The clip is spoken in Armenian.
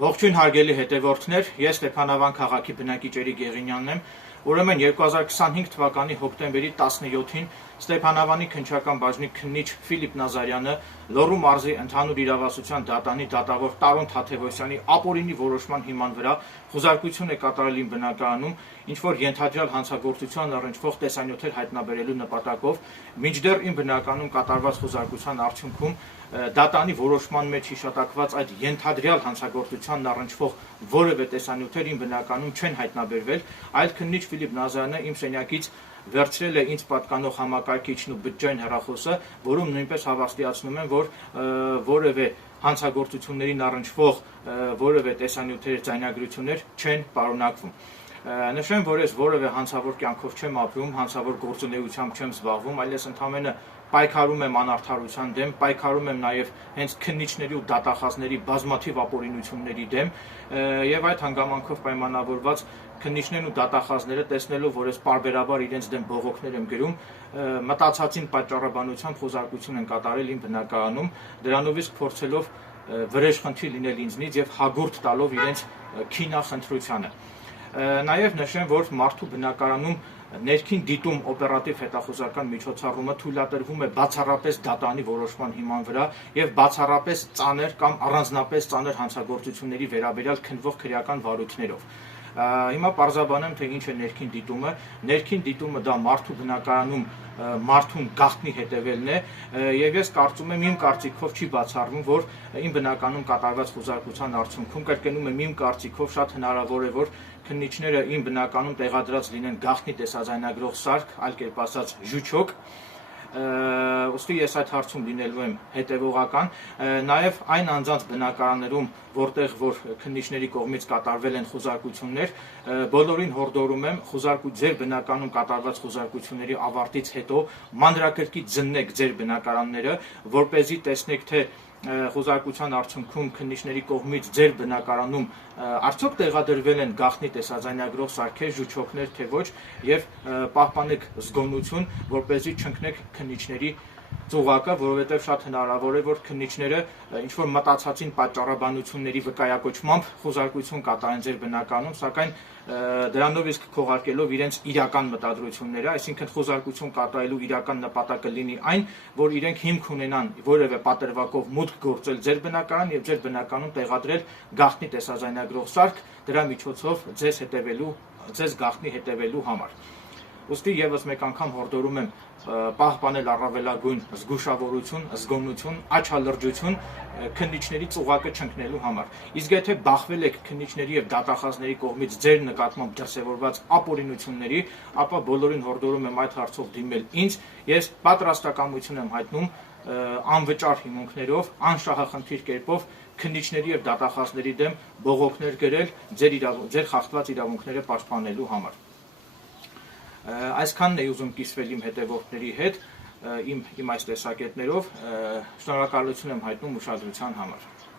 Ողջույն հարգելի հետևորդներ, ես Ստեփանավան քաղաքի բնակիչների Գեղինյանն եմ։ Ուրեմն 2025 թվականի հոկտեմբերի 17-ին Ստեփանավանի քննչական բաժնի քննիչ Ֆիլիպ Նազարյանը Լոռու մարզի ընդհանուր իրավասության դատանի դատավոր Տարոն Թաթևոսյանի ապօրինի որոշման հիման վրա խուզարկություն է կատարել իմ բնակարանում, ինչ որ ենթադրյալ հանցագործության առնչվող տեսանյութեր հայտնաբերելու նպատակով, մինչդեռ իմ բնակարանում կատարված խուզարկության արդյունքում դատանի որոշման մեջ հիշատակված այդ ենթադրյալ հանցագործությանն առնչվող որևէ տեսանյութեր իմ բնակարանում չեն հայտնաբերվել, այլ քննիչ Ֆիլիպ Նազարյանը իմ սենյակից վերցրել է ինձ պատկանող համակարգիչն ու բջջային հեռախոսը, որում նույնպես հավաստիացնում են, որ որևէ հանցագործություններին առնչվող որևէ տեսանյութեր, ձայնագրություններ չեն պարունակվում։ Նշեմ, որ ես որևէ հանցավոր կյանքով չեմ ապրում, հանցավոր գործունեությամբ չեմ զբաղվում, այլ ես ընդամենը պայքարում եմ անարդարության դեմ, պայքարում եմ նաև հենց քննիչների ու դատախազների բազմաթիվ ապօրինությունների դեմ, եւ այդ հանգամանքով պայմանավորված քննիչներն ու դատախազները տեսնելով, որ ես պարբերաբար իրենց դեմ բողոքներ եմ գրում, մտածածին պատճառաբանությամբ խոզարկություն են կատարել իմ բնակարանում, դրանով իսկ փորձելով վրեժխնդիր լինել ինձնից եւ հագուրդ տալով իրենց քինախնդրությանը։ Նաև նշեմ, որ մարդու բնակարանում ներքին դիտում օպերատիվ հետախուզական միջոցառումը թույլատրվում է բացառապես դատանի որոշման հիման վրա եւ բացառապես ծանր կամ առանձնապես ծանր հանցագործությունների վերաբերյալ քննվող քրեական վարույթներով։ Հիմա պարզաբանեմ, թե ինչ է ներքին դիտումը։ Ներքին դիտումը դա մարդու բնակարանում մարդուն գաղտնի հետևելն է, եւ ես կարծում եմ, իմ կարծիքով չի բացառվում, որ իմ բնականում կատարված խուզարկության արդյունքում, կրկնում եմ, իմ կարծիքով շատ հնարավոր է, որ քննիչները իմ բնականում տեղադրած լինեն գաղտնի տեսաձայնագրող սարք, այլ կերպ ասած ժուչոկ, ուստի ես այդ հարցում լինելու եմ հետևողական, նաև այն անձանց բնակարաններում, որտեղ որ քննիչների կողմից կատարվել են խուզարկություններ, բոլորին հորդորում եմ ձեր բնականում կատարված խուզարկությունների ավարտից հետո մանրակրկիտ զննեք ձեր բնակարանները, որպեսզի տեսնեք, թե խուզարկության արդյունքում քննիչների կողմից ձեր բնակարանում արդյոք տեղադրվել են գաղտնի տեսաձայնագրող սարքեր, ժուչոկներ, թե ոչ, եւ պահպանեք զգոնություն, որպեսզի չընկնեք քննիչների ծուղակը, որովհետև շատ հնարավոր է, որ քննիչները ինչ որ մտածածին պատճառաբանությունների վկայակոչմամբ խուզարկություն կատարեն ձեր բնականում, սակայն դրանով իսկ քողարկելով իրենց իրական մտադրությունները, այսինքն խուզարկություն կատարելու իրական նպատակը լինի այն, որ իրենք հիմք ունենան որևէ պատրվակով մուտք գործել ձեր բնակարան եւ ձեր բնականում տեղադրել գաղտնի տեսաձայնագրող սարք, դրա միջոցով ձեզ գաղտնի հետևելու համար։ Ուստի եւս մեկ անգամ հորդորում եմ պահպանել առավելագույն զգուշավորություն, զգոնություն, աչալրջություն քննիչների ծուղակը չընկնելու համար։ Իսկ եթե բախվել եք քննիչների եւ դատախազների կողմից ձեր նկատմամբ դրսեւորված ապօրինությունների, ապա բոլորին հորդորում եմ այդ հարցով դիմել ինձ։ Ես պատրաստակամություն եմ հայտնում անվճար հիմունքներով, անշահախնդիր կերպով քննիչների եւ դատախազների դեմ բողոքներ գրել ձեր խախտված իրավունքները պաշտպանելու համար։ Այսքանն էի ուզում կիսվել իմ հետևորդների հետ իմ այս տեսակետներով, շնորհակալություն եմ հայտնում ուշադրության համար։